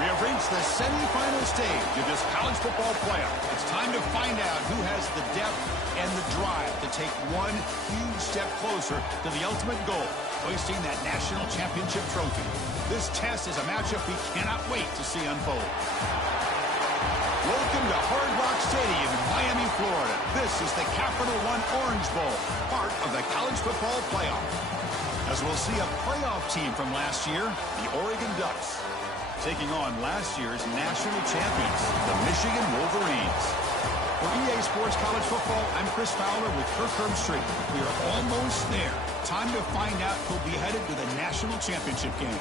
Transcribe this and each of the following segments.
We have reached the semifinal stage of this college football playoff. It's time to find out who has the depth and the drive to take one huge step closer to the ultimate goal, hoisting that national championship trophy. This test is a matchup we cannot wait to see unfold. Welcome to Hard Rock Stadium in Miami, Florida. This is the Capital One Orange Bowl, part of the college football playoff. As we'll see a playoff team from last year, the Oregon Ducks, taking on last year's national champions, the Michigan Wolverines. For EA Sports College Football, I'm Chris Fowler with Kirk Herbstreit. We are almost there. Time to find out who'll be headed to the national championship game.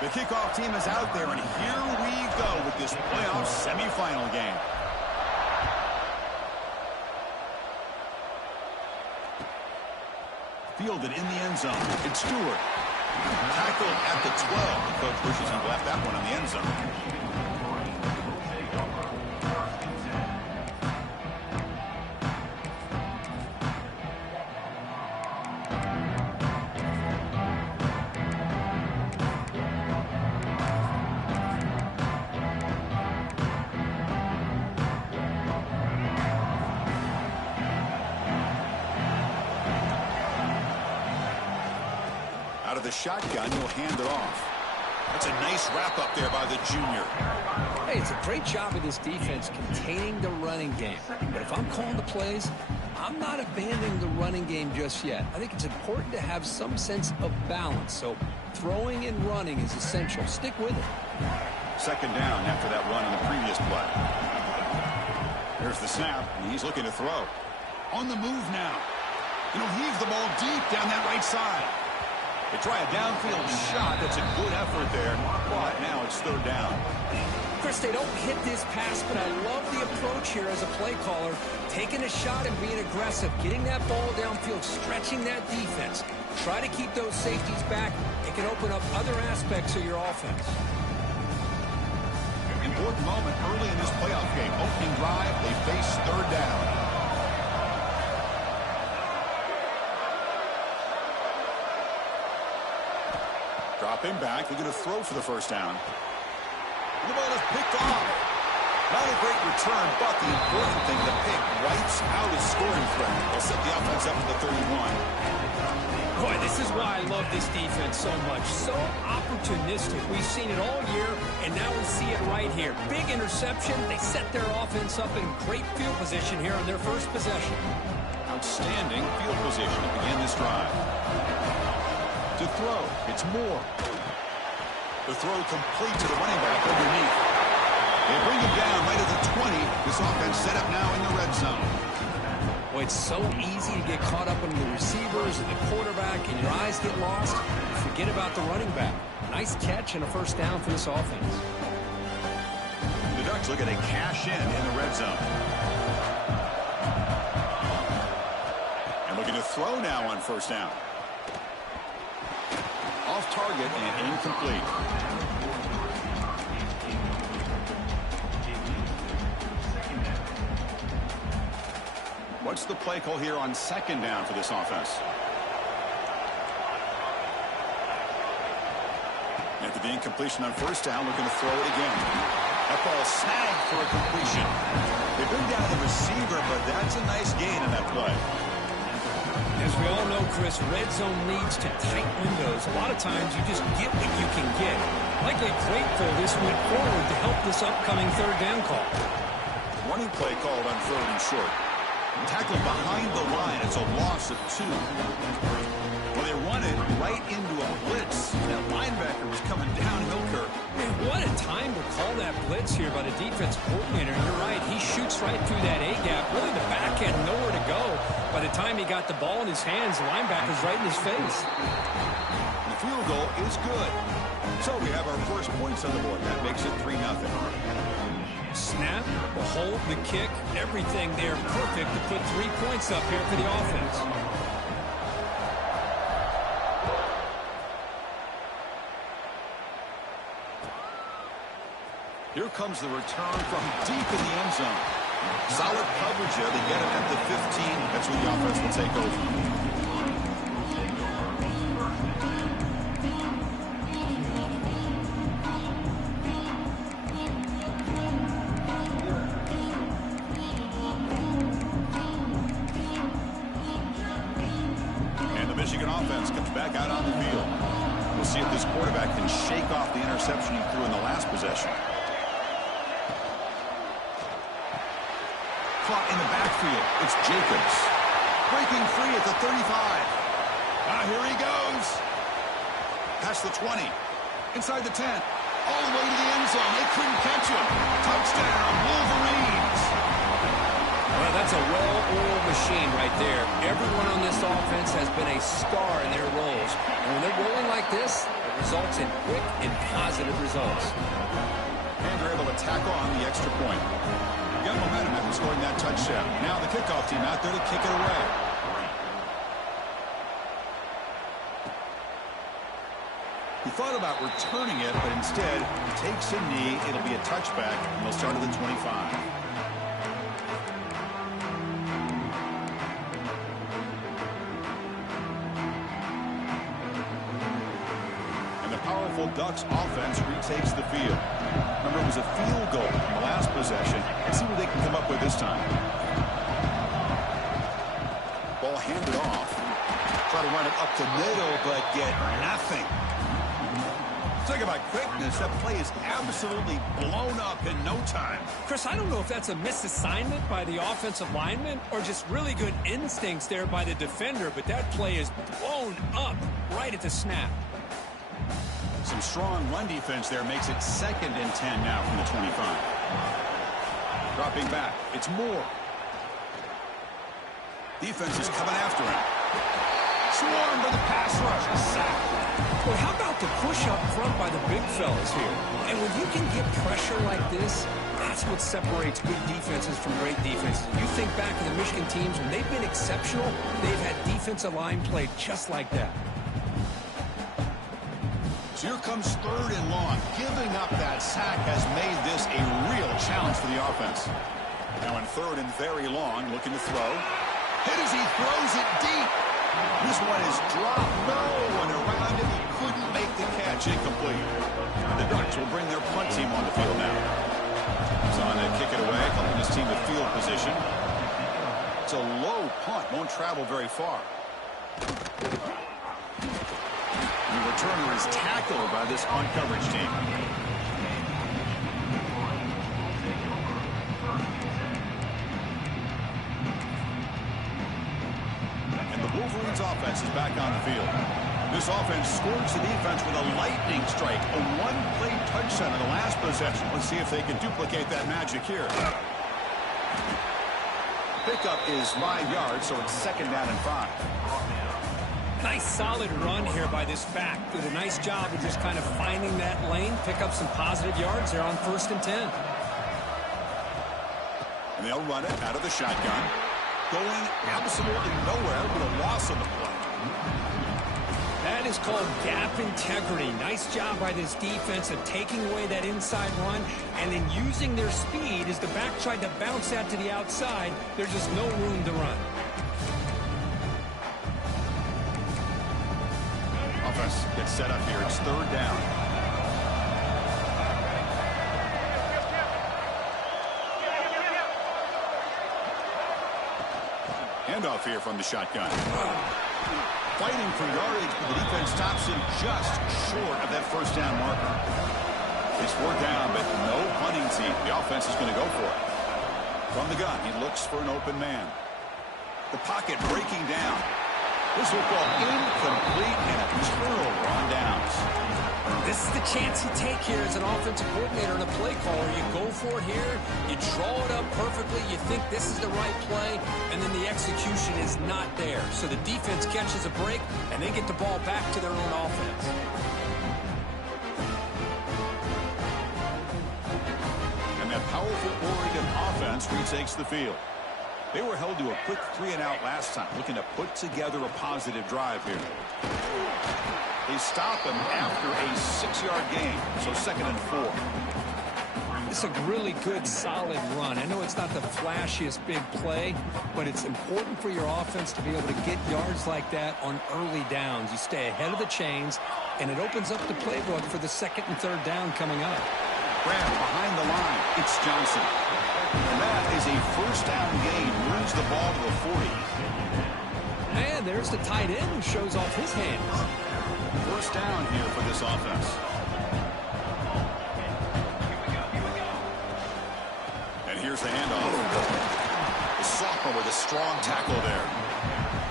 The kickoff team is out there, and here we go with this playoff semifinal game. Fielded in the end zone. It's Stewart. Tackled at the 12. The coach wishes he left that one in the end zone. Out of the shotgun, he'll hand it off. That's a nice wrap up there by the junior. Hey, it's a great job of this defense containing the running game. But if I'm calling the plays, I'm not abandoning the running game just yet. I think it's important to have some sense of balance. So throwing and running is essential. Stick with it. Second down after that run on the previous play. There's the snap, and he's looking to throw. On the move now. And he'll heave the ball deep down that right side. They try a downfield shot. That's a good effort there. But now it's third down. Chris, they don't hit this pass, but I love the approach here as a play caller. Taking a shot and being aggressive. Getting that ball downfield. Stretching that defense. Try to keep those safeties back. It can open up other aspects of your offense. Important moment early in this playoff game. Opening drive. They face third down. Drop him back. They're going to throw for the first down. The ball is picked off. Not a great return, but the important thing, the pick wipes out his scoring threat. They'll set the offense up at the 31. Boy, this is why I love this defense so much. So opportunistic. We've seen it all year, and now we see it right here. Big interception. They set their offense up in great field position here on their first possession. Outstanding field position to begin this drive. To throw, it's Moore. The throw complete to the running back underneath. They bring him down right at the 20. This offense set up now in the red zone. Boy, it's so easy to get caught up in the receivers and the quarterback, and your eyes get lost. You forget about the running back. Nice catch and a first down for this offense. The Ducks looking to cash in the red zone. And looking to throw now on first down. Off target and incomplete. What's the play call here on second down for this offense? After the incompletion on first down, looking to throw it again. That ball snagged for a completion. They bring down the receiver, but that's a nice gain in that play. As we all know, Chris, red zone leads to tight windows. A lot of times you just get what you can get. Likely grateful this went forward to help this upcoming third down call. Running play called on third and short. Tackled behind the line. It's a loss of 2. Well, they run it right into a blitz. That linebacker was coming downhill, Kirk. Man, what a time to call that blitz here by the defense coordinator. You're right. He shoots right through that A-gap. Really, the back had nowhere to go. By the time he got the ball in his hands, the linebacker's right in his face. The field goal is good. So we have our first points on the board. That makes it 3-0. Snap, the hold, the kick, everything there perfect to put 3 points up here for the offense. Here comes the return from deep in the end zone. Solid coverage there. They get it at the 15. That's when the offense will take over. Michigan offense comes back out on the field. We'll see if this quarterback can shake off the interception he threw in the last possession. Caught in the backfield. It's Jacobs. Breaking free at the 35. Here he goes. Past the 20. Inside the 10. All the way to the end zone. They couldn't catch him. Touchdown, Wolverines. Well, that's a well-oiled machine right there. Everyone on this offense has been a star in their roles. And when they're rolling like this, it results in quick and positive results. And they're able to tack on the extra point. Got momentum after scoring that touchdown. Now the kickoff team out there to kick it away. He thought about returning it, but instead takes a knee. It'll be a touchback, and they'll start at the 25. Powerful Ducks offense retakes the field. Remember, it was a field goal in the last possession. Let's see what they can come up with this time. Ball handed off. Try to run it up the middle, but get nothing. Talk about quickness. That play is absolutely blown up in no time. Chris, I don't know if that's a misassignment by the offensive lineman or just really good instincts there by the defender, but that play is blown up right at the snap. Some strong run defense there makes it 2nd and 10 now from the 25. Dropping back. It's Moore. Defense is coming after him. Swarmed by the pass rush. A sack. Well, how about the push up front by the big fellas here? And when you can get pressure like this, that's what separates good defenses from great defenses. You think back to the Michigan teams, when they've been exceptional, they've had defensive line play just like that. Here comes 3rd and long. Giving up that sack has made this a real challenge for the offense. Now in 3rd and very long, looking to throw. Hit as he throws it deep. This one is dropped. No one around him. He couldn't make the catch. Incomplete. The Ducks will bring their punt team on the field now. He's on to kick it away, helping his team to field position. It's a low punt. Won't travel very far. The returner is tackled by this punt coverage team. And the Wolverines offense is back on the field. This offense scores the defense with a lightning strike. A one-play touchdown in the last possession. Let's see if they can duplicate that magic here. Pickup is 5 yards, so it's 2nd down and 5. Nice solid run here by this back. Did a nice job of just kind of finding that lane, pick up some positive yards there on 1st and 10. And they'll run it out of the shotgun. Going absolutely nowhere with a loss on the play. That is called gap integrity. Nice job by this defense of taking away that inside run and then using their speed as the back tried to bounce that to the outside. There's just no room to run. Offense gets set up here. It's 3rd down. Handoff here from the shotgun. Fighting for yardage, but the defense stops him just short of that 1st down marker. It's 4th down, but no punting team. The offense is going to go for it. From the gun, he looks for an open man. The pocket breaking down. This football incomplete and a turnover on downs. This is the chance you take here as an offensive coordinator and a play caller. You go for it here, you draw it up perfectly, you think this is the right play, and then the execution is not there. So the defense catches a break, and they get the ball back to their own offense. And that powerful Oregon offense retakes the field. They were held to a quick 3-and-out last time, looking to put together a positive drive here. They stop him after a 6-yard gain, so 2nd and 4. It's a really good, solid run. I know it's not the flashiest big play, but it's important for your offense to be able to get yards like that on early downs. You stay ahead of the chains, and it opens up the playbook for the second and third down coming up. Graham behind the line. It's Johnson. And that is a first down gain. Moves the ball to the 40. And there's the tight end who shows off his hands. First down here for this offense. And here's the handoff. The sophomore with a strong tackle there.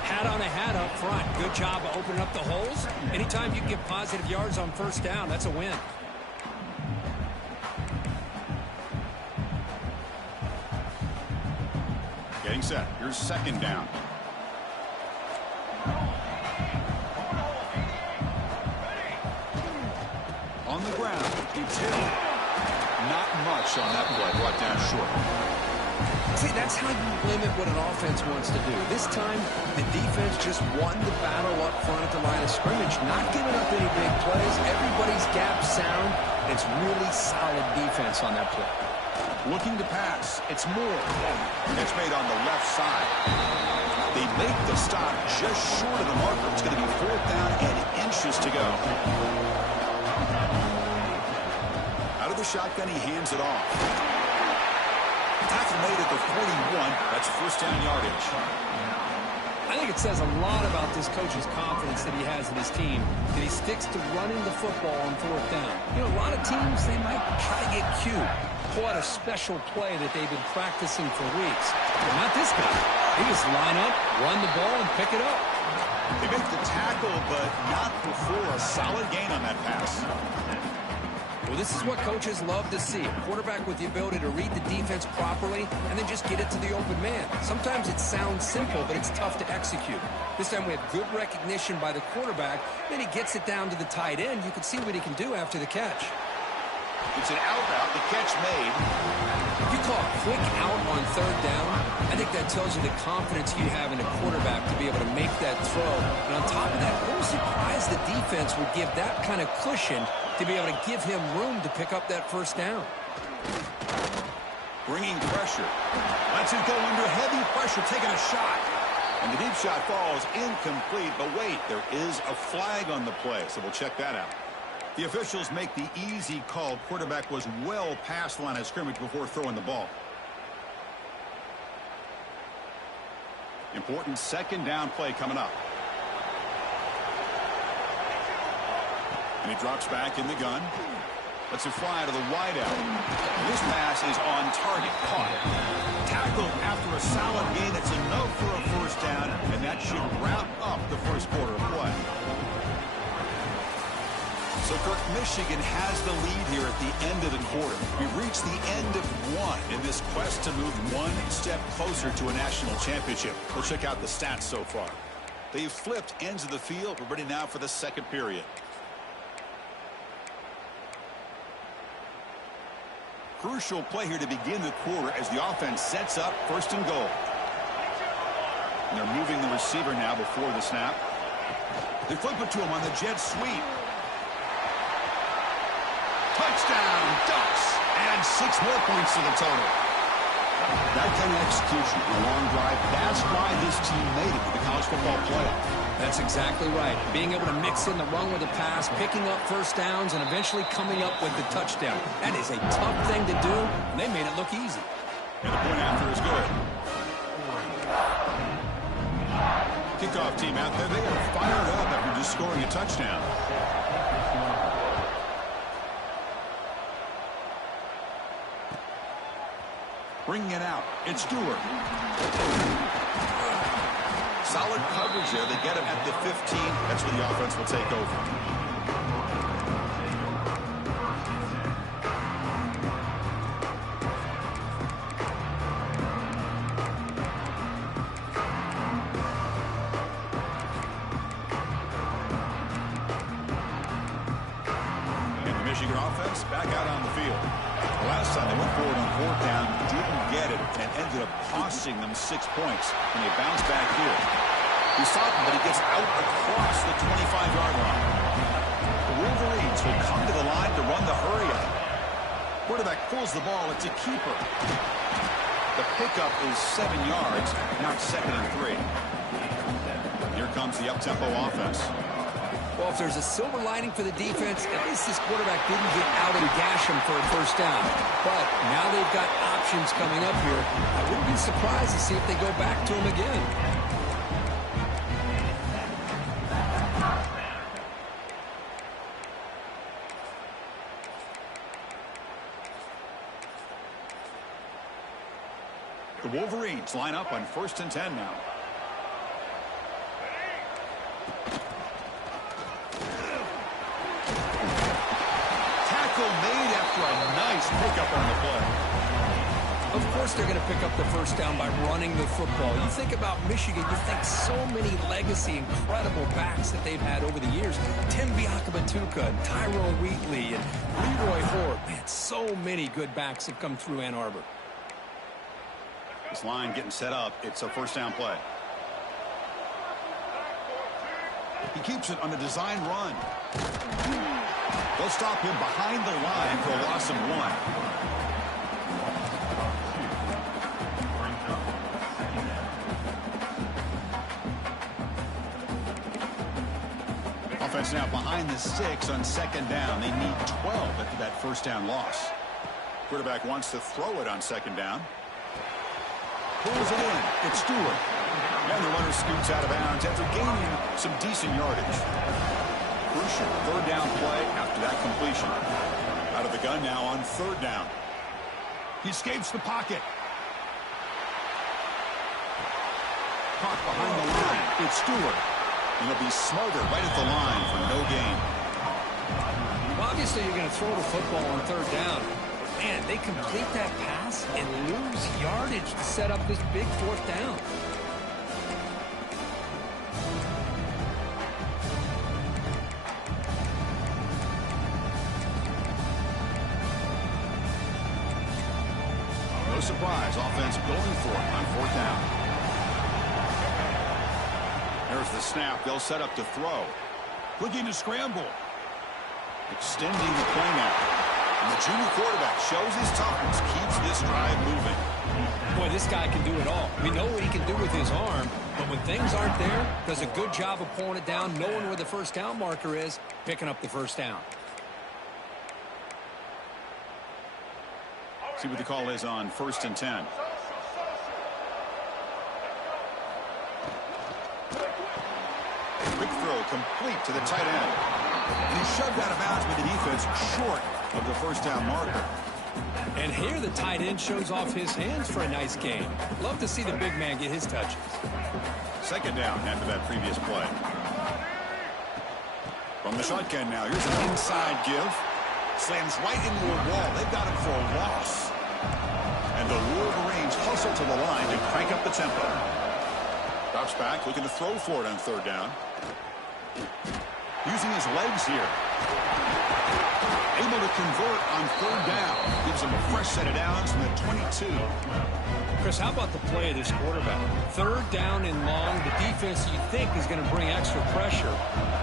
Hat on a hat up front. Good job of opening up the holes. Anytime you can get positive yards on first down, that's a win. Getting set. Here's second down. On the ground, it's Hill. Not much on that play. Brought down short. See, that's how you limit what an offense wants to do. This time, the defense just won the battle up front at the line of scrimmage, not giving up any big plays. Everybody's gap sound. It's really solid defense on that play. Looking to pass. It's Moore. It's made on the left side. They make the stop just short of the marker. It's going to be fourth down and inches to go. Out of the shotgun, he hands it off. Tackle made at the 41. That's first down yardage. I think it says a lot about this coach's confidence that he has in his team, that he sticks to running the football on fourth down. You know, a lot of teams, they might try to get cute, pull out a special play that they've been practicing for weeks. But not this guy. He just line up, run the ball, and pick it up. They make the tackle, but not before a solid gain on that pass. Well, this is what coaches love to see. A quarterback with the ability to read the defense properly and then just get it to the open man. Sometimes it sounds simple, but it's tough to execute. This time we have good recognition by the quarterback. Then he gets it down to the tight end. You can see what he can do after the catch. It's an out route. The catch made. If you call a quick out on third down, I think that tells you the confidence you have in a quarterback to be able to make that throw. And on top of that, I'm surprised the defense would give that kind of cushion to be able to give him room to pick up that first down. Bringing pressure. Lets it go under heavy pressure, taking a shot. And the deep shot falls incomplete. But wait, there is a flag on the play, so we'll check that out. The officials make the easy call. Quarterback was well past the line of scrimmage before throwing the ball. Important second down play coming up. And he drops back in the gun. Lets it fly to the wideout. This pass is on target. Caught. Tackled after a solid gain. That's enough for a first down, and that should wrap up the first quarter of play. So, Kirk, Michigan has the lead here at the end of the quarter. We've reached the end of one in this quest to move one step closer to a national championship. We'll check out the stats so far. They've flipped ends of the field. We're ready now for the second period. Crucial play here to begin the quarter as the offense sets up first and goal. And they're moving the receiver now before the snap. They flip it to him on the jet sweep. Touchdown, Ducks, and 6 more points to the total. That kind of execution, a long drive, that's why this team made it to the college football playoff. That's exactly right. Being able to mix in the run with the pass, picking up first downs, and eventually coming up with the touchdown. That is a tough thing to do, and they made it look easy. And the point after is good. Kickoff team out there, they are fired up after just scoring a touchdown. Bringing it out, it's Stewart. Solid coverage there. They get him at the 15. That's where the offense will take over. And the Michigan offense back out on the field. The last time they went forward on fourth down, didn't get it, and ended up costing them 6 points. And they bounce back here. He stopped him, but he gets out across the 25-yard line. The Wolverines will come to the line to run the hurry up. Quarterback pulls the ball. It's a keeper. The pickup is 7 yards. Now it's 2nd and 3. Here comes the up-tempo offense. Well, if there's a silver lining for the defense, at least this quarterback didn't get out and gash him for a first down. But now they've got options coming up here. I wouldn't be surprised to see if they go back to him again. The Wolverines line up on 1st and 10 now. Tackle made after a nice pickup on the play. Of course they're going to pick up the first down by running the football. You think about Michigan, you think so many legacy, incredible backs that they've had over the years. Tim Biakabatuka, Tyrone Wheatley, and Leroy Horde. Man, so many good backs have come through Ann Arbor. This line getting set up. It's a first down play. He keeps it on a design run. They'll stop him behind the line for a loss of 1. Offense now behind the 6 on 2nd down. They need 12 after that first down loss. Quarterback wants to throw it on 2nd down. Pulls it in. It's Stewart. And the runner scoots out of bounds after gaining some decent yardage. Crucial 3rd down play after that completion. Out of the gun now on 3rd down. He escapes the pocket. Caught behind the line. It's Stewart. And he'll be smothered right at the line for no gain. Well, obviously, you're going to throw the football on 3rd down. Man, they complete that pass and lose yardage to set up this big 4th down. No surprise, offense going for it on 4th down. There's the snap. They'll set up to throw. Looking to scramble. Extending the play now. And the junior quarterback shows his toughness, keeps this drive moving. Boy, this guy can do it all. We know what he can do with his arm, but when things aren't there, does a good job of pulling it down, knowing where the first down marker is, picking up the first down. See what the call is on 1st and 10. Quick throw complete to the tight end. And he's shoved out of bounds by the defense short of the first down marker. And here the tight end shows off his hands for a nice game. Love to see the big man get his touches. 2nd down after that previous play. From the shotgun now, here's an inside give. Slams right into a wall. They've got him for a loss. And the Wolverines hustle to the line and crank up the tempo. Drops back, looking to throw for it on 3rd down. Using his legs here. Able to convert on 3rd down. Gives him a fresh set of downs from the 22. Chris, how about the play of this quarterback? 3rd down and long. The defense, you think, is going to bring extra pressure.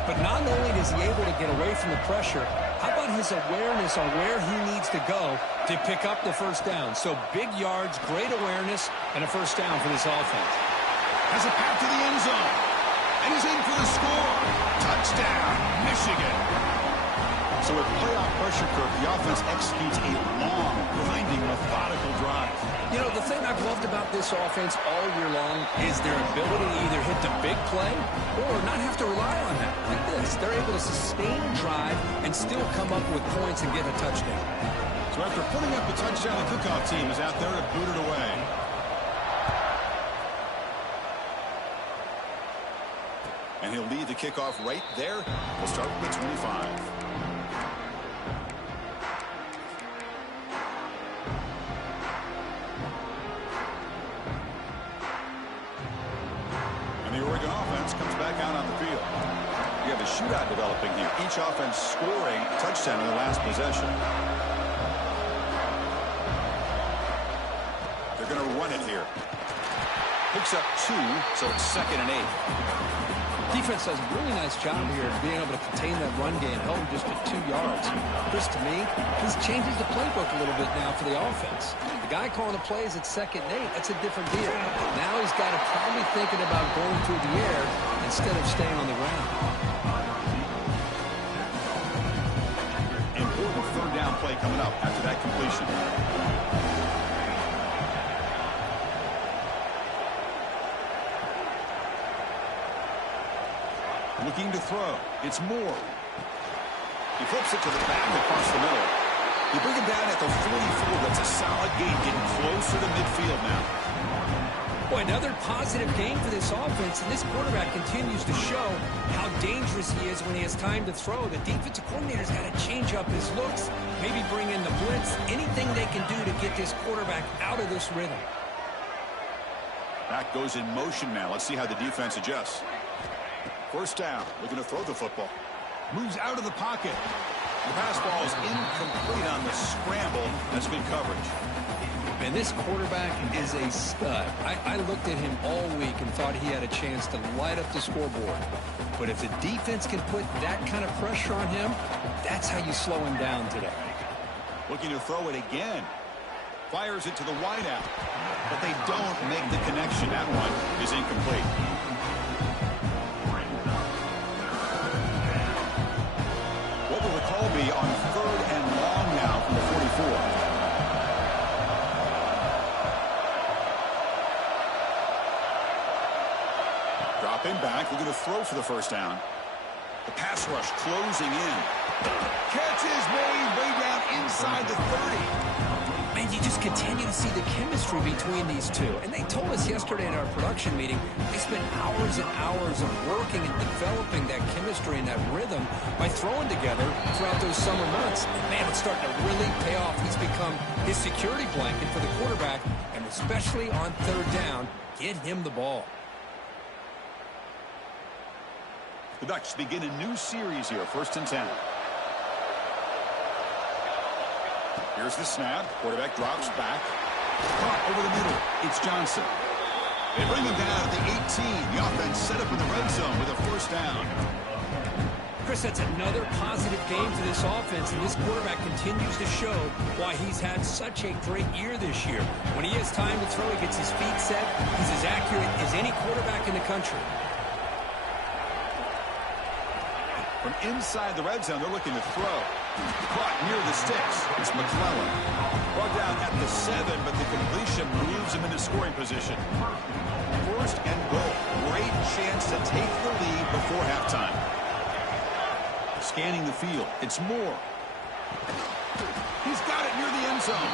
But not only is he able to get away from the pressure, how about his awareness on where he needs to go to pick up the first down? So big yards, great awareness, and a first down for this offense. Has a path to the end zone. And he's in for the score. Touchdown, Michigan. So with playoff pressure curve, the offense executes a long, grinding, methodical drive. You know, the thing I've loved about this offense all year long is their ability to either hit the big play or not have to rely on that. Like this, they're able to sustain drive and still come up with points and get a touchdown. So after putting up the touchdown, the kickoff team is out there to boot it away. And he'll lead the kickoff right there. We'll start with the 25. And the Oregon offense comes back out on the field. We have a shootout developing here. Each offense scoring a touchdown in the last possession. They're going to run it here. Picks up 2, so it's 2nd and 8. Defense does a really nice job here of being able to contain that run game, held him just at 2 yards. Chris, to me, this changes the playbook a little bit now for the offense. The guy calling the plays at 2nd and 8, that's a different deal. Now he's got to probably thinking about going through the air instead of staying on the ground. Important 3rd down play coming up after that completion. Looking to throw. It's Moore. He flips it to the back across the middle. You bring him down at the 44. That's a solid gain, getting closer to midfield now. Boy, another positive game for this offense, and this quarterback continues to show how dangerous he is when he has time to throw. The defensive coordinator's got to change up his looks, maybe bring in the blitz, anything they can do to get this quarterback out of this rhythm. Back goes in motion now. Let's see how the defense adjusts. 1st down, looking to throw the football. Moves out of the pocket. The pass ball is incomplete on the scramble. That's good coverage. And this quarterback is a stud. I looked at him all week and thought he had a chance to light up the scoreboard. But if the defense can put that kind of pressure on him, that's how you slow him down today. Looking to throw it again. Fires it to the wideout. But they don't make the connection. That one is incomplete. What will the call be on 3rd and long now from the 44? Dropping back, looking to throw for the 1st down. The pass rush closing in. Catch is made way down inside the 30. Man, you just continue to see the chemistry between these two. And they told us yesterday in our production meeting, they spent hours and hours of working and developing that chemistry and that rhythm by throwing together throughout those summer months. And man, it's starting to really pay off. He's become his security blanket for the quarterback, and especially on 3rd down, get him the ball. The Ducks begin a new series here, 1st and 10. Here's the snap. Quarterback drops back. Caught over the middle. It's Johnson. They bring him down at the 18. The offense set up in the red zone with a 1st down. Chris, that's another positive game for this offense, and this quarterback continues to show why he's had such a great year this year. When he has time to throw, he gets his feet set. He's as accurate as any quarterback in the country. From inside the red zone, they're looking to throw. Caught near the sticks. It's McClellan. Brought down at the 7, but the completion moves him into scoring position. 1st and goal. Great chance to take the lead before halftime. Scanning the field. It's Moore. He's got it near the end zone.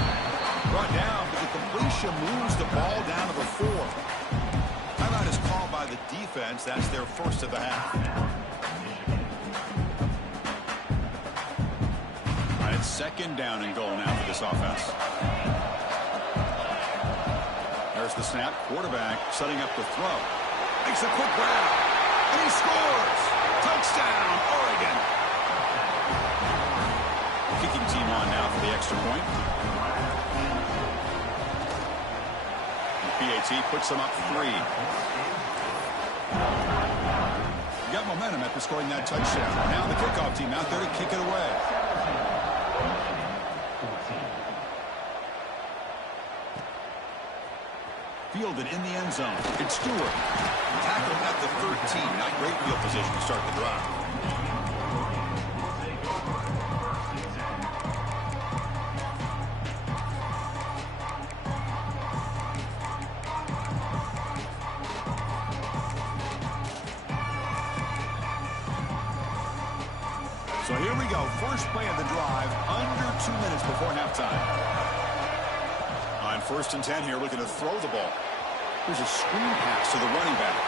Brought down, but the completion moves the ball down to the 4. Timeout is called by the defense. That's their 1st of the half. It's 2nd down and goal now for this offense. There's the snap. Quarterback setting up the throw. Makes a quick grab. And he scores. Touchdown, Oregon. Kicking team on now for the extra point. And PAT puts them up 3. You got momentum after scoring that touchdown. Now the kickoff team out there to kick it away. Fielded in the end zone. It's Stewart. Tackled at the 13. Not great field position to start the drive. So here we go. First play of the drive. Under 2 minutes before halftime. On 1st and 10 here, looking to throw the ball. Here's a screen pass to the running back.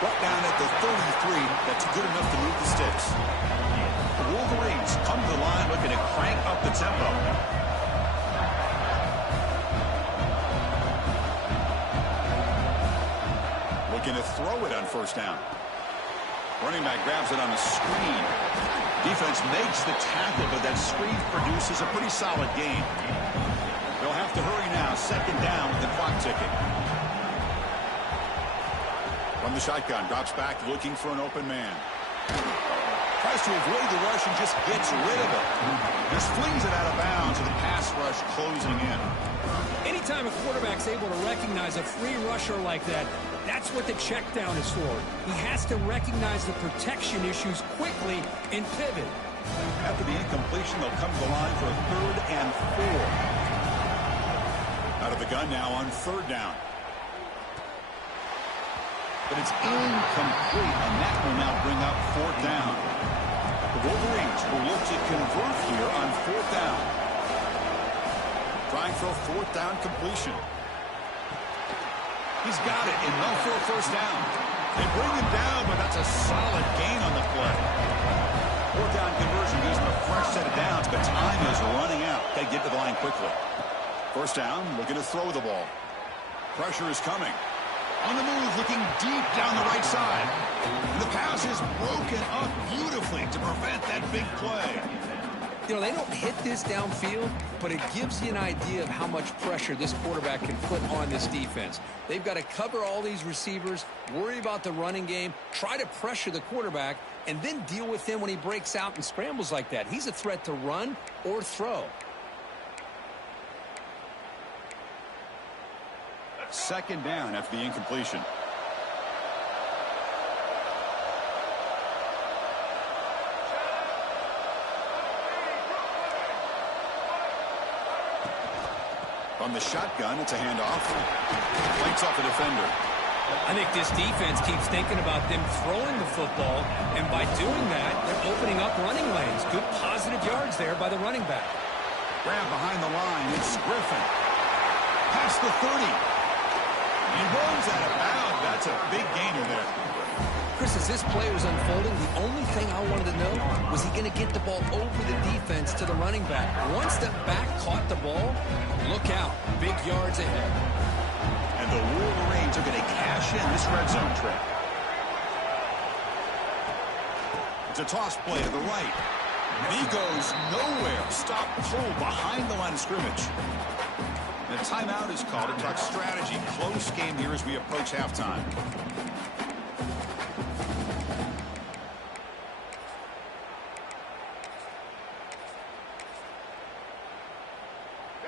Brought down at the 33. That's good enough to move the sticks. The Wolverines come to the line looking to crank up the tempo. Looking to throw it on 1st down. Running back grabs it on the screen. Defense makes the tackle, but that screen produces a pretty solid gain. They'll have to hurry now. 2nd down with the clock ticking. From the shotgun, drops back looking for an open man. Tries to avoid the rush and just gets rid of it. Just flings it out of bounds with the pass rush closing in. Anytime a quarterback's able to recognize a free rusher like that, that's what the check down is for. He has to recognize the protection issues quickly and pivot. After the incompletion, they'll come to the line for a 3rd and 4. Out of the gun now on 3rd down. But it's incomplete, and that will now bring up 4th down. The Wolverines will look to convert here on 4th down. Trying for a 4th down completion. He's got it, enough for a 1st down. They bring him down, but that's a solid gain on the play. 4th down conversion gives them a fresh set of downs, but time is running out. They get to the line quickly. 1st down, looking to throw the ball. Pressure is coming. On the move, looking deep down the right side. And the pass is broken up beautifully to prevent that big play. You know, they don't hit this downfield, but it gives you an idea of how much pressure this quarterback can put on this defense. They've got to cover all these receivers, worry about the running game, try to pressure the quarterback, and then deal with him when he breaks out and scrambles like that. He's a threat to run or throw. 2nd down after the incompletion. From the shotgun, it's a handoff. Lights off the defender. I think this defense keeps thinking about them throwing the football, and by doing that, they're opening up running lanes. Good positive yards there by the running back. Grab behind the line. It's Griffin. Past the 30. He runs out of bounds. That's a big gainer there. Chris, as this play was unfolding, the only thing I wanted to know was he going to get the ball over the defense to the running back. Once the back caught the ball, look out. Big yards ahead. And the Wolverines are going to cash in this red zone trip. It's a toss play to the right. And he goes nowhere. Stop cold behind the line of scrimmage. The timeout is called to talk strategy. Close game here as we approach halftime.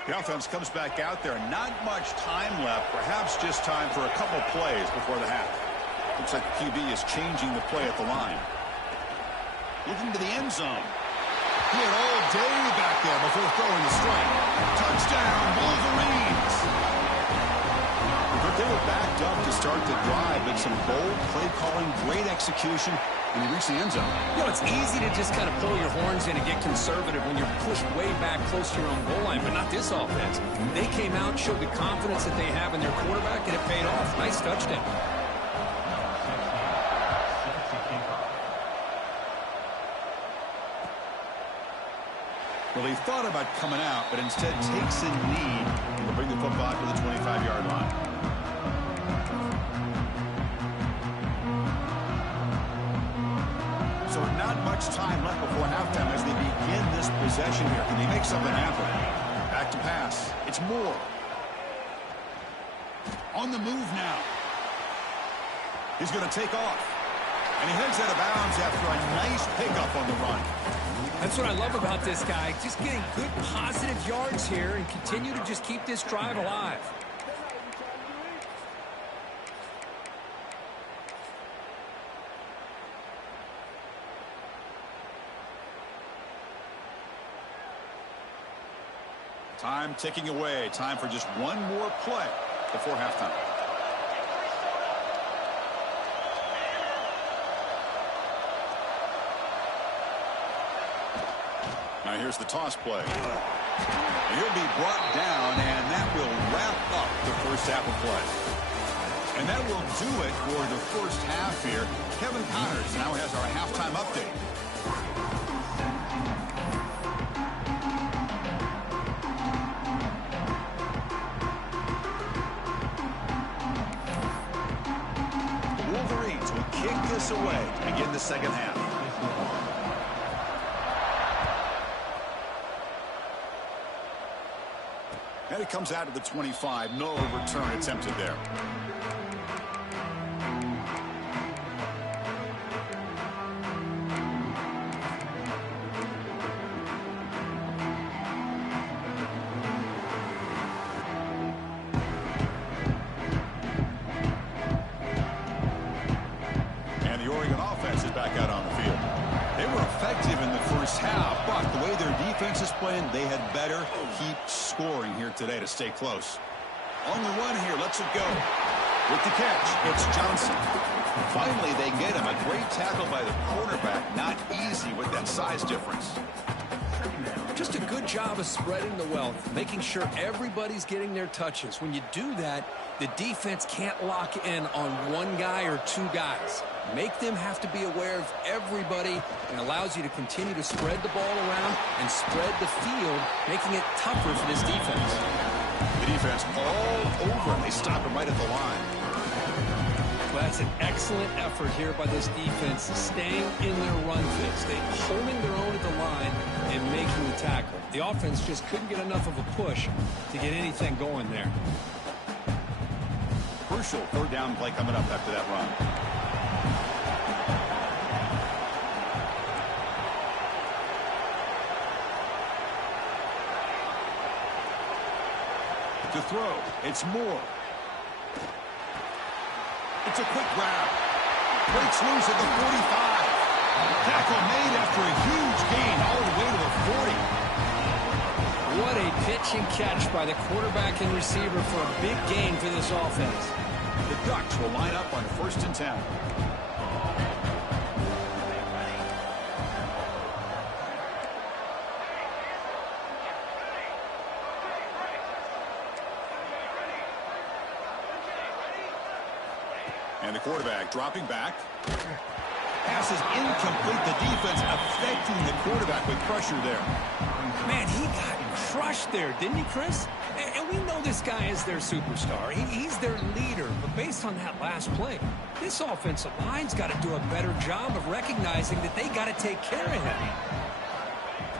The offense comes back out there. Not much time left. Perhaps just time for a couple plays before the half. Looks like the QB is changing the play at the line. Looking to the end zone. He had all day back there before throwing the strike. Touchdown, Wolverines! But they were backed up to start the drive, but some bold play calling, great execution, and he reached the end zone. You know, it's easy to just kind of pull your horns in and get conservative when you're pushed way back close to your own goal line, but not this offense. They came out, showed the confidence that they have in their quarterback, and it paid off. Nice touchdown. Well, he thought about coming out, but instead takes a knee to bring the football to the 25-yard line. So not much time left before halftime as they begin this possession here. Can they make something happen? Back to pass. It's Moore. On the move now. He's going to take off. And he heads out of bounds after a nice pickup on the run. That's what I love about this guy. Just getting good positive yards here and continue to just keep this drive alive. Time ticking away. Time for just one more play before halftime. Now here's the toss play. He'll be brought down, and that will wrap up the first half of play. And that will do it for the first half here. Kevin Connors now has our halftime update. The Wolverines will kick this away to begin the second half. And it comes out of the 25. No return attempted there. back out on the field. They were effective in the first half, but the way their defense is playing, they had better keep scoring here today to stay close. On the run here, lets it go. With the catch, it's Johnson. Finally, they get him. A great tackle by the quarterback. Not easy with that size difference. Just a good job of spreading the wealth, making sure everybody's getting their touches. When you do that, the defense can't lock in on one guy or two guys. Make them have to be aware of everybody, and allows you to continue to spread the ball around and spread the field, making it tougher for this defense. The defense all over him. They stop him right at the line. Well, that's an excellent effort here by this defense, staying in their run fits. They holding their own at the line and making the tackle. The offense just couldn't get enough of a push to get anything going there. Crucial third down play coming up after that run. To throw, it's Moore. It's a quick grab. Breaks loose at the 45. Tackle made after a huge gain all the way to the 40. What a pitch and catch by the quarterback and receiver for a big gain for this offense. The Ducks will line up on 1st and 10. And the quarterback dropping back. Pass is incomplete. The defense affecting the quarterback with pressure there. Man, he got crushed there, didn't he, Chris? And we know this guy is their superstar. He's their leader. But based on that last play, this offensive line's got to do a better job of recognizing that they got to take care of him.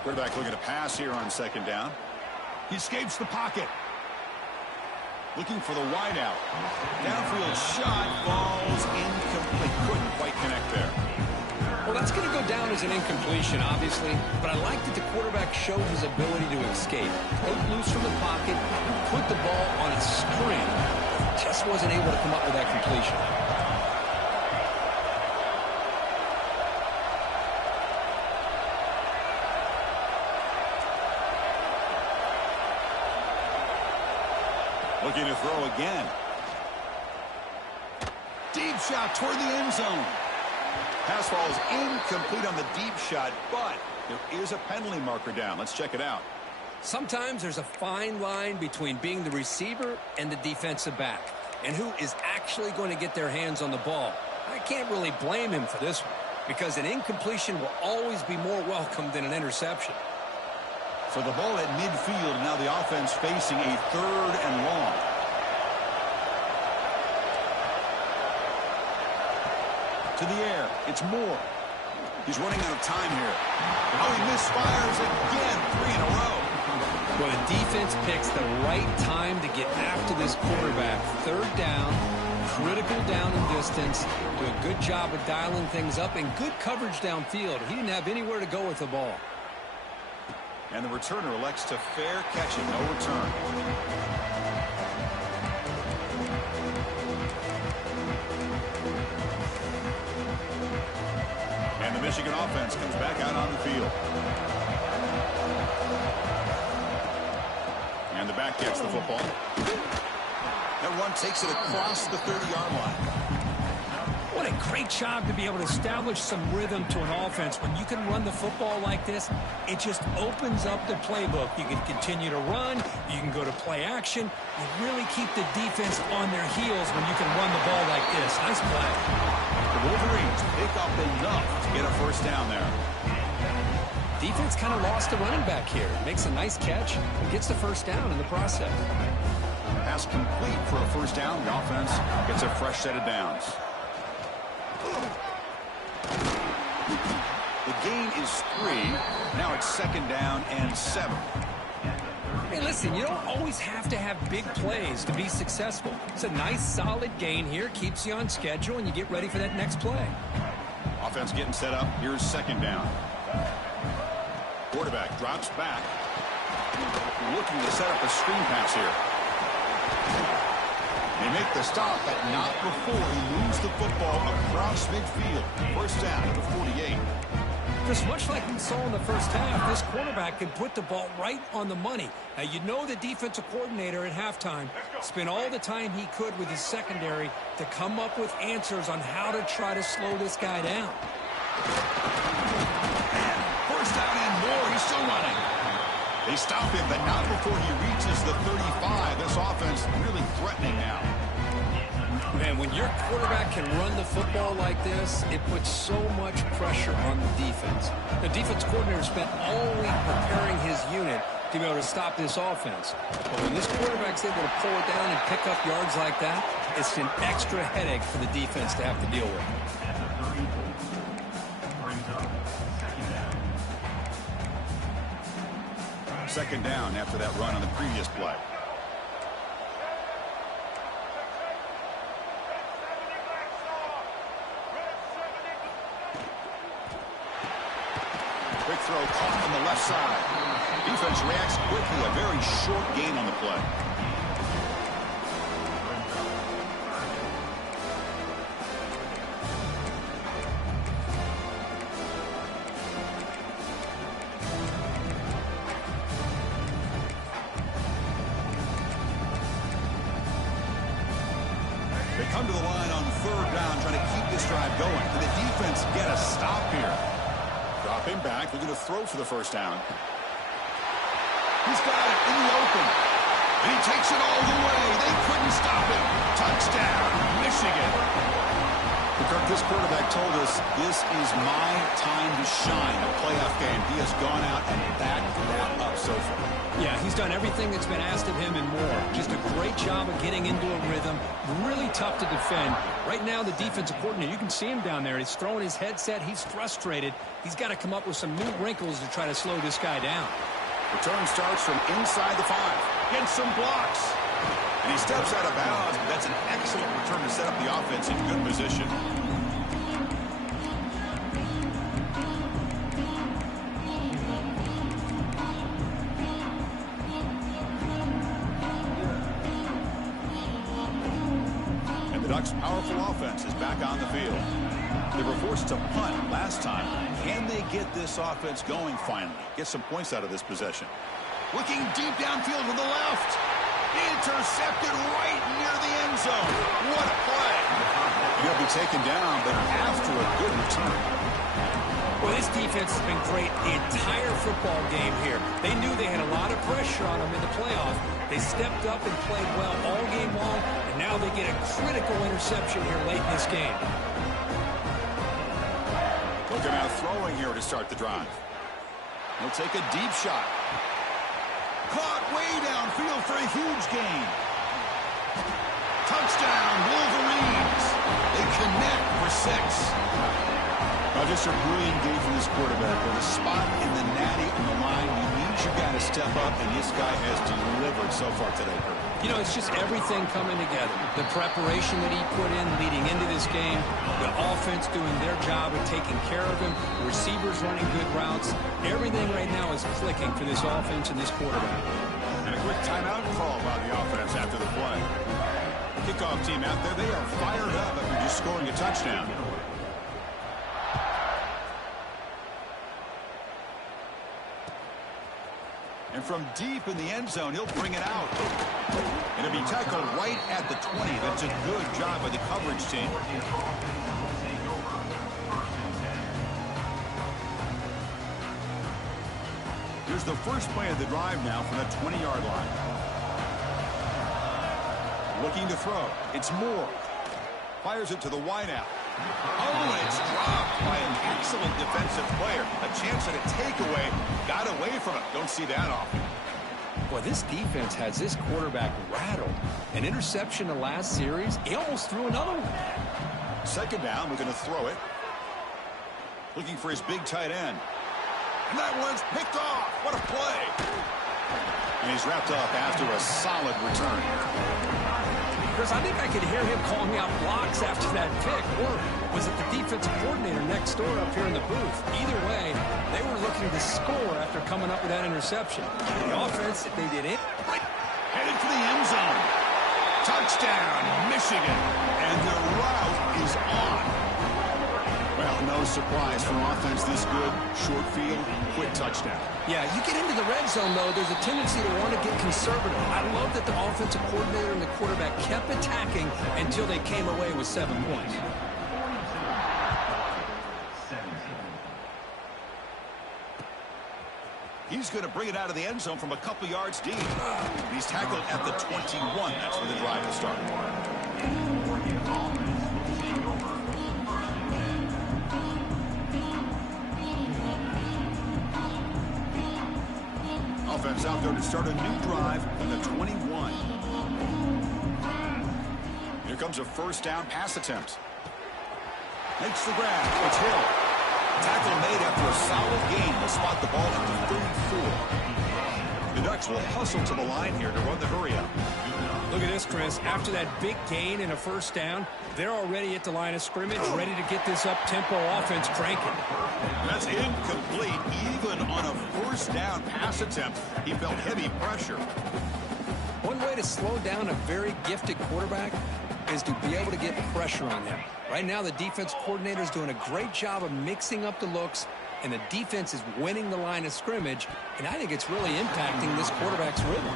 Quarterback looking to pass here on 2nd down. He escapes the pocket. Looking for the wideout. Downfield shot falls incomplete. Couldn't quite connect there. Well, that's going to go down as an incompletion, obviously. But I like that the quarterback showed his ability to escape. Broke loose from the pocket, put the ball on a string. Just wasn't able to come up with that completion. Looking to throw again. Deep shot toward the end zone. Pass ball is incomplete on the deep shot, but there is a penalty marker down. Let's check it out. Sometimes there's a fine line between being the receiver and the defensive back, and who is actually going to get their hands on the ball. I can't really blame him for this one, because an incompletion will always be more welcome than an interception. So the ball at midfield, now the offense facing a 3rd and long. To the air, it's Moore. He's running out of time here. Oh, he misfires again, 3 in a row. Well, the defense picks the right time to get after this quarterback. 3rd down, critical down and distance. Do a good job of dialing things up and good coverage downfield. He didn't have anywhere to go with the ball. And the returner elects to fair catch it, no return. And the Michigan offense comes back out on the field. And the back gets the football. That run takes it across the 30-yard line. What a great job to be able to establish some rhythm to an offense. When you can run the football like this, it just opens up the playbook. You can continue to run. You can go to play action. You really keep the defense on their heels when you can run the ball like this. Nice play. The Wolverines pick up enough to get a 1st down there. Defense kind of lost the running back here. Makes a nice catch and gets the 1st down in the process. Pass complete for a 1st down. The offense gets a fresh set of downs. The gain is 3. Now it's 2nd down and 7. Hey, listen, you don't always have to have big plays to be successful. It's a nice, solid gain here. Keeps you on schedule, and you get ready for that next play. Offense getting set up. Here's 2nd down. Quarterback drops back. Looking to set up a screen pass here. They make the stop, but not before he moves the football across midfield. 1st down at the Just much like we saw in the first half, this quarterback can put the ball right on the money. Now, you know the defensive coordinator at halftime spent all the time he could with his secondary to come up with answers on how to try to slow this guy down. First down and more. He's still running. They stop him, but not before he reaches the 35. This offense really threatening now. Man, when your quarterback can run the football like this, it puts so much pressure on the defense. The defense coordinator spent all week preparing his unit to be able to stop this offense. But when this quarterback's able to pull it down and pick up yards like that, it's an extra headache for the defense to have to deal with. Second down after that run on the previous play. Quick throw caught on the left side. Defense reacts quickly. A very short gain on the play. They come to the line on third down, trying to keep this drive going. Can the defense get a stop here? Drop him back. They're going to throw for the first down. He's got it in the open. And he takes it all the way. They couldn't stop him. Touchdown, Michigan. Kirk, this quarterback told us this is my time to shine, a playoff game. He has gone out and backed that up so far. Yeah, he's done everything that's been asked of him and more. Just a great job of getting into a rhythm. Really tough to defend. Right now, the defensive coordinator, you can see him down there. He's throwing his headset. He's frustrated. He's got to come up with some new wrinkles to try to slow this guy down. Return starts from inside the 5. Gets some blocks. And he steps out of bounds. That's an excellent return to set up the offense in good position. And the Ducks' powerful offense is back on the field. They were forced to punt last time. Can they get this offense going finally? Get some points out of this possession. Looking deep downfield to the left. Intercepted right near the end zone. What a play. He'll be taken down, but after a good return. Well, this defense has been great the entire football game here. They knew they had a lot of pressure on them in the playoff. They stepped up and played well all game long, and now they get a critical interception here late in this game. Looking out throwing here to start the drive. He'll take a deep shot. Caught way downfield for a huge gain. Touchdown, Wolverines. They connect for 6. Just a brilliant game from this quarterback. With a spot in the natty on the line, you need your guy to step up, and this guy has delivered so far today, Kurt. You know, it's just everything coming together. The preparation that he put in leading into this game, the offense doing their job of taking care of him, receivers running good routes. Everything right now is clicking for this offense and this quarterback. And a quick timeout call by the offense after the play. Kickoff team out there, they are fired up after just scoring a touchdown. And from deep in the end zone, he'll bring it out. It'll be tackled right at the 20. That's a good job by the coverage team. Here's the first play of the drive now from the 20-yard line. Looking to throw. It's Moore. Fires it to the wideout. Oh, and it's dropped by an excellent defensive player. A chance at a takeaway. Got away from it. Don't see that often. Boy, this defense has this quarterback rattled. An interception the last series. He almost threw another one. Second down. We're going to throw it. Looking for his big tight end. And that one's picked off. What a play. And he's wrapped up after a solid return. Chris, I think I could hear him calling out blocks after that pick. Or was it the defensive coordinator next door up here in the booth? Either way, they were looking to score after coming up with that interception. The offense, if they did it. Headed for the end zone. Touchdown, Michigan. And the route is on. Well, no surprise for offense this good. Short field, quick touchdown. Yeah, you get into the red zone, though, there's a tendency to want to get conservative. I love that the offensive coordinator and the quarterback kept attacking until they came away with 7 points. He's going to bring it out of the end zone from a couple yards deep. He's tackled at the 21. That's where the drive will start. Offense out there to start a new drive from the 21. Here comes a first down pass attempt. Makes the grab. It's Hill. Tackle made after a solid gain. Will spot the ball at the 34. The Ducks will hustle to the line here to run the hurry up. Look at this, Chris. After that big gain and a first down, they're already at the line of scrimmage, ready to get this up-tempo offense cranking. That's incomplete. Even on a first down pass attempt, he felt heavy pressure. One way to slow down a very gifted quarterback is to be able to get pressure on him. Right now, the defense coordinator is doing a great job of mixing up the looks, and the defense is winning the line of scrimmage, and I think it's really impacting this quarterback's rhythm.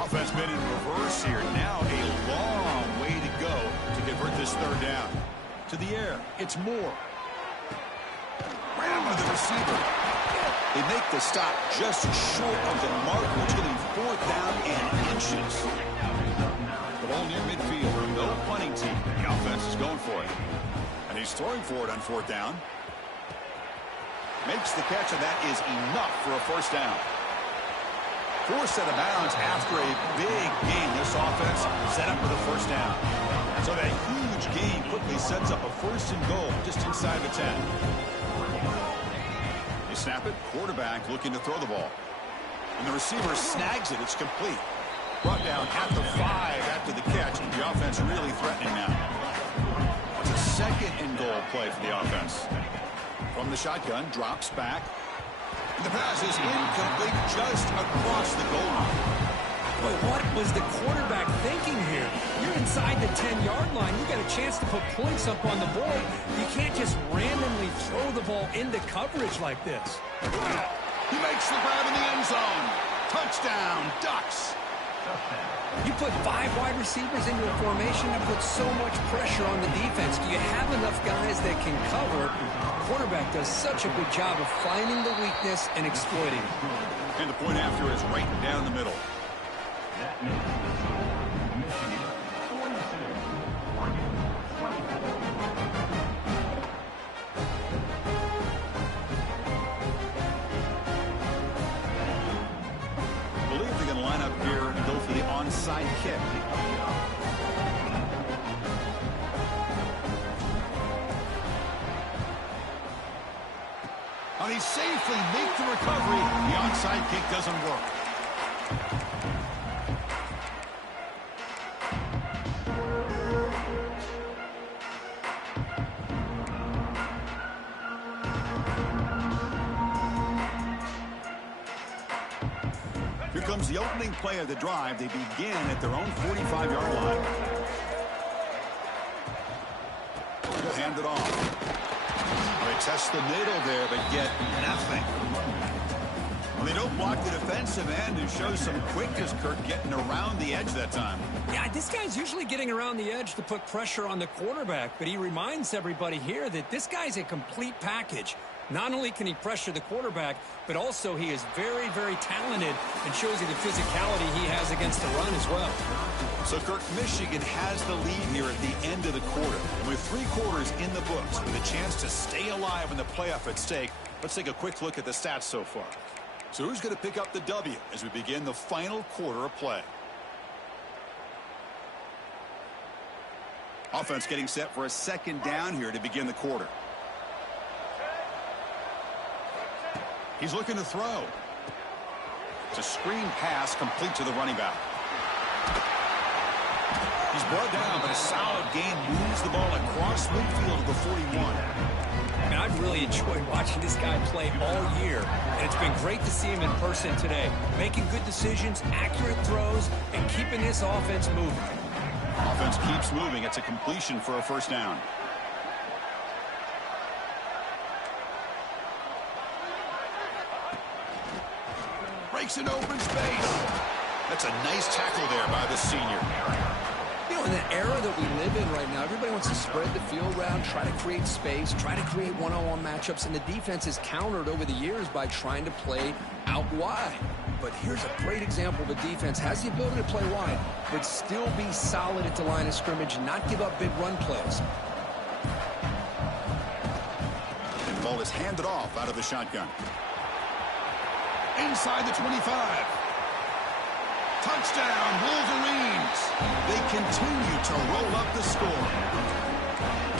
Offense been in reverse here. Now a long way to go to convert this third down. To the air, it's Moore. Ran with the receiver. They make the stop just short of the mark, which will be 4th down and inches. The ball near midfield. No punting team. The offense is going for it. And he's throwing for it on 4th down. Makes the catch, and that is enough for a first down. Forced out of bounds after a big gain. This offense set up for the first down. So that huge gain quickly sets up a 1st and goal just inside the 10. They snap it. Quarterback looking to throw the ball. And the receiver snags it. It's complete. Brought down at the 5 after the catch. The offense really threatening now. It's a 2nd and goal play for the offense. From the shotgun, drops back. The pass is incomplete just across the goal line. But what was the quarterback thinking here? You're inside the 10-yard line. You got a chance to put points up on the board. You can't just randomly throw the ball into coverage like this. He makes the grab in the end zone. Touchdown, Ducks. You put 5 wide receivers into a formation and put so much pressure on the defense. Do you have enough guys that can cover? The quarterback does such a good job of finding the weakness and exploiting it. And the point after is right down the middle. I believe they're going to line up here and go for the onside kick. And he safely make the recovery. The onside kick doesn't work. Here comes the opening play of the drive. They begin at their own 45-yard line. They'll hand it off. They test the middle there, but get nothing. Well, they don't block the defensive end and show some quickness, Kirk, getting around the edge that time. Yeah, this guy's usually getting around the edge to put pressure on the quarterback, but he reminds everybody here that this guy's a complete package. Not only can he pressure the quarterback, but also he is very, very talented and shows you the physicality he has against the run as well. So, Kirk, Michigan has the lead here at the end of the quarter. And with 3 quarters in the books, with a chance to stay alive in the playoff at stake, let's take a quick look at the stats so far. So who's going to pick up the W as we begin the final quarter of play? Offense getting set for a 2nd down here to begin the quarter. He's looking to throw. It's a screen pass complete to the running back. He's brought down, but a solid gain moves the ball across midfield to the 41. And I've really enjoyed watching this guy play all year, and it's been great to see him in person today, making good decisions, accurate throws, and keeping this offense moving. Offense keeps moving. It's a completion for a first down. Breaks an open space. That's a nice tackle there by the senior. You know, in the era that we live in right now, everybody wants to spread the field around, try to create space, try to create one-on-one matchups, and the defense is countered over the years by trying to play out wide. But here's a great example of a defense has the ability to play wide, but still be solid at the line of scrimmage and not give up big run plays. And the ball is handed off out of the shotgun. Inside the 25. Touchdown, Wolverines. They continue to roll up the score.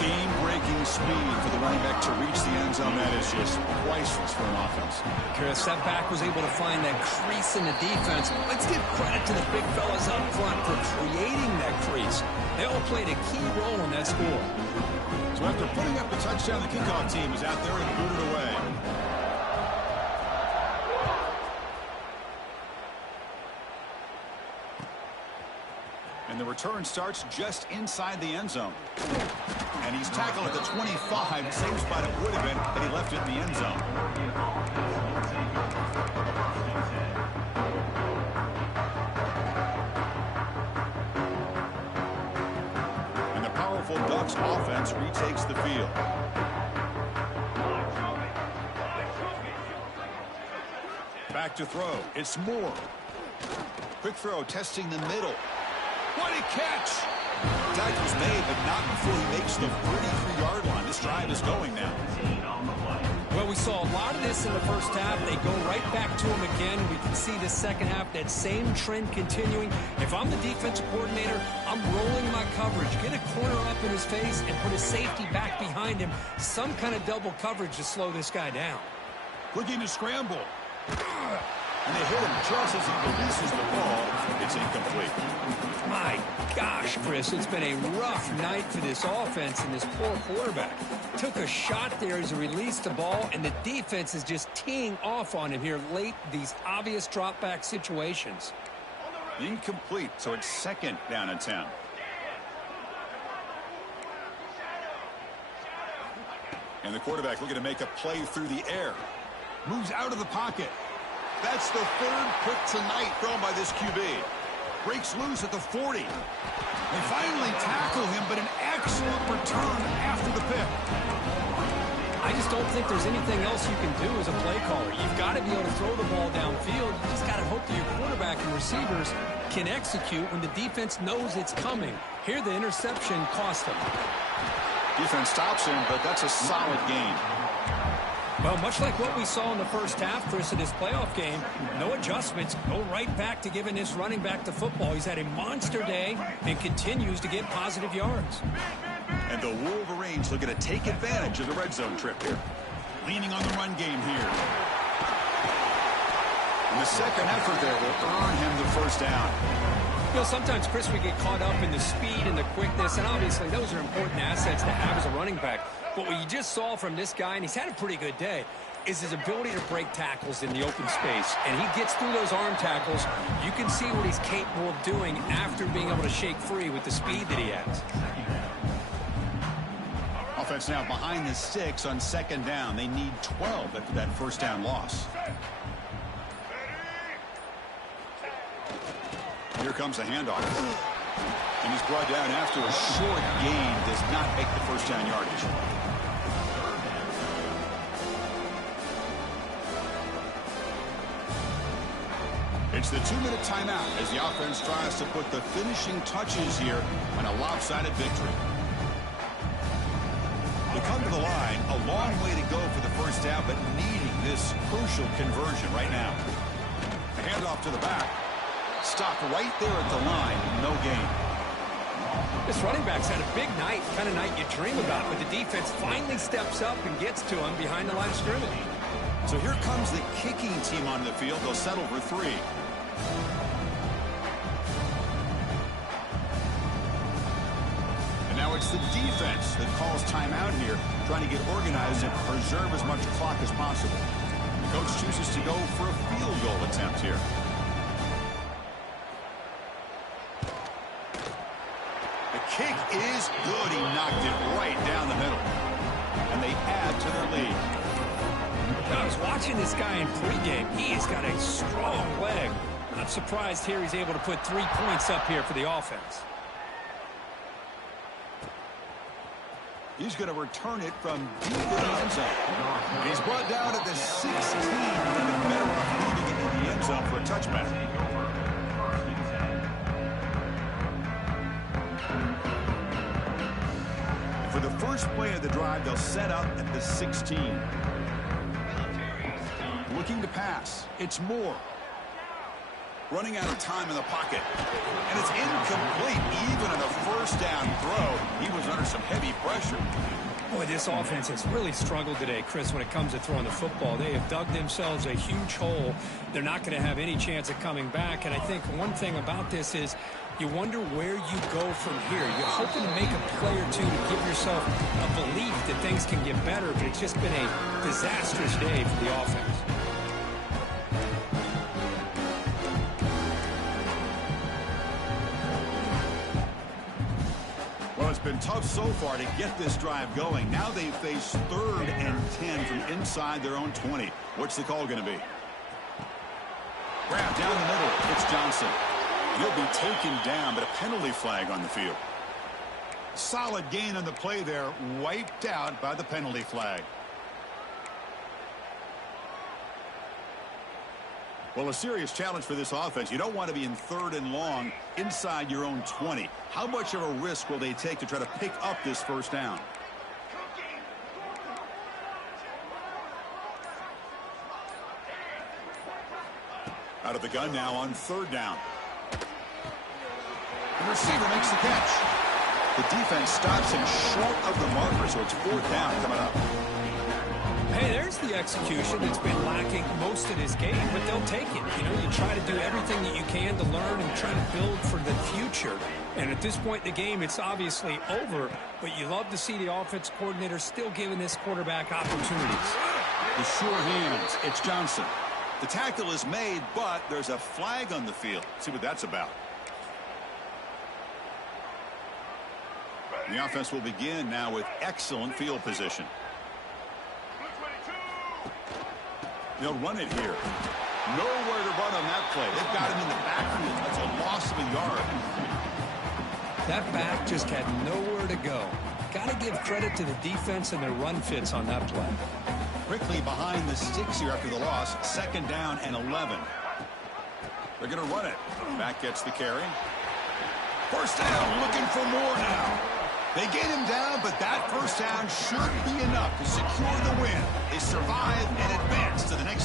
Game-breaking speed for the running back to reach the end zone. That is just priceless for an offense. Chris, that back was able to find that crease in the defense. Let's give credit to the big fellas up front for creating that crease. They all played a key role in that score. So after putting up the touchdown, the kickoff team is out there and booted away. And the return starts just inside the end zone. And he's tackled at the 25. Same spot it would have been, but he left it in the end zone. And the powerful Ducks offense retakes the field. Back to throw. It's Moore. Quick throw, testing the middle. What a catch! Tackle's made, but not before he makes the 33-yard line. This drive is going now. Well, we saw a lot of this in the first half. They go right back to him again. We can see the second half, that same trend continuing. If I'm the defensive coordinator, I'm rolling my coverage. Get a corner up in his face and put a safety back behind him. Some kind of double coverage to slow this guy down. Looking to scramble. And they hit him just as he releases the ball. It's incomplete. My gosh, Chris, it's been a rough night for this offense and this poor quarterback. Took a shot there as he released the ball, and the defense is just teeing off on him here late, these obvious drop-back situations. Incomplete, so it's second down and 10. And the quarterback looking to make a play through the air. Moves out of the pocket. That's the third pick tonight thrown by this QB. Breaks loose at the 40. They finally tackle him, but an excellent return after the pick. I just don't think there's anything else you can do as a play caller. You've got to be able to throw the ball downfield. You just got to hope that your quarterback and receivers can execute when the defense knows it's coming. Here, the interception cost them. Defense stops him, but that's a solid gain. Well, much like what we saw in the first half, Chris, in this playoff game, no adjustments, go right back to giving this running back the football. He's had a monster day and continues to get positive yards. And the Wolverines looking to take advantage of the red zone trip here. Leaning on the run game here. And the second effort there will earn him the first down. You know, sometimes, Chris, we get caught up in the speed and the quickness, and obviously those are important assets to have as a running back. But what you just saw from this guy, and he's had a pretty good day, is his ability to break tackles in the open space. And he gets through those arm tackles. You can see what he's capable of doing after being able to shake free with the speed that he has. Offense now behind the sticks on second down. They need 12 after that first down loss. Here comes a handoff. And he's brought down after a short gain. Does not make the first down yardage. It's the 2-minute timeout as the offense tries to put the finishing touches here on a lopsided victory. They come to the line, a long way to go for the first down, but needing this crucial conversion right now. The handoff to the back. Stopped right there at the line. No gain. This running back's had a big night, kind of night you dream about, but the defense finally steps up and gets to him behind the line of scrimmage. So here comes the kicking team on the field. They'll settle for 3. it's the defense that calls timeout here, trying to get organized and preserve as much clock as possible. The coach chooses to go for a field goal attempt here. The kick is good. He knocked it right down the middle. And they add to their lead. I was watching this guy in pregame. He has got a strong leg. Not surprised here he's able to put 3 points up here for the offense. He's going to return it from deep in the end zone. He's brought down at the 16. And better off moving it into the end zone for a touchback. And for the first play of the drive, they'll set up at the 16. Looking to pass. It's Moore. Running out of time in the pocket. And it's incomplete. Even on a first down throw, he was under some heavy pressure. Boy, this offense has really struggled today, Chris, when it comes to throwing the football. They have dug themselves a huge hole. They're not going to have any chance of coming back. And I think one thing about this is you wonder where you go from here. You're hoping to make a play or two to give yourself a belief that things can get better, but it's just been a disastrous day for the offense. It's been tough so far to get this drive going. Now they face 3rd and 10 from inside their own 20. What's the call going to be? Grab down the middle. It's Johnson. He'll be taken down, but a penalty flag on the field. Solid gain on the play there, wiped out by the penalty flag. Well, a serious challenge for this offense. You don't want to be in 3rd and long inside your own 20. How much of a risk will they take to try to pick up this first down? Out of the gun now on 3rd down. The receiver makes the catch. The defense stops him short of the marker, so it's 4th down coming up. Hey, there's the execution that's been lacking most of this game, but they'll take it. You know, you try to do everything that you can to learn and try to build for the future. And at this point in the game, it's obviously over, but you love to see the offense coordinator still giving this quarterback opportunities. The sure hands. It's Johnson. The tackle is made, but there's a flag on the field. Let's see what that's about. The offense will begin now with excellent field position. They'll run it here. Nowhere to run on that play. They've got him in the backfield. That's a loss of a yard. That back just had nowhere to go. Got to give credit to the defense and their run fits on that play. Quickly behind the sticks here after the loss. 2nd down and 11. They're going to run it. Back gets the carry. 1st down, looking for more now. They get him down, but that 1st down should be enough to secure the win. They survive and advance to the next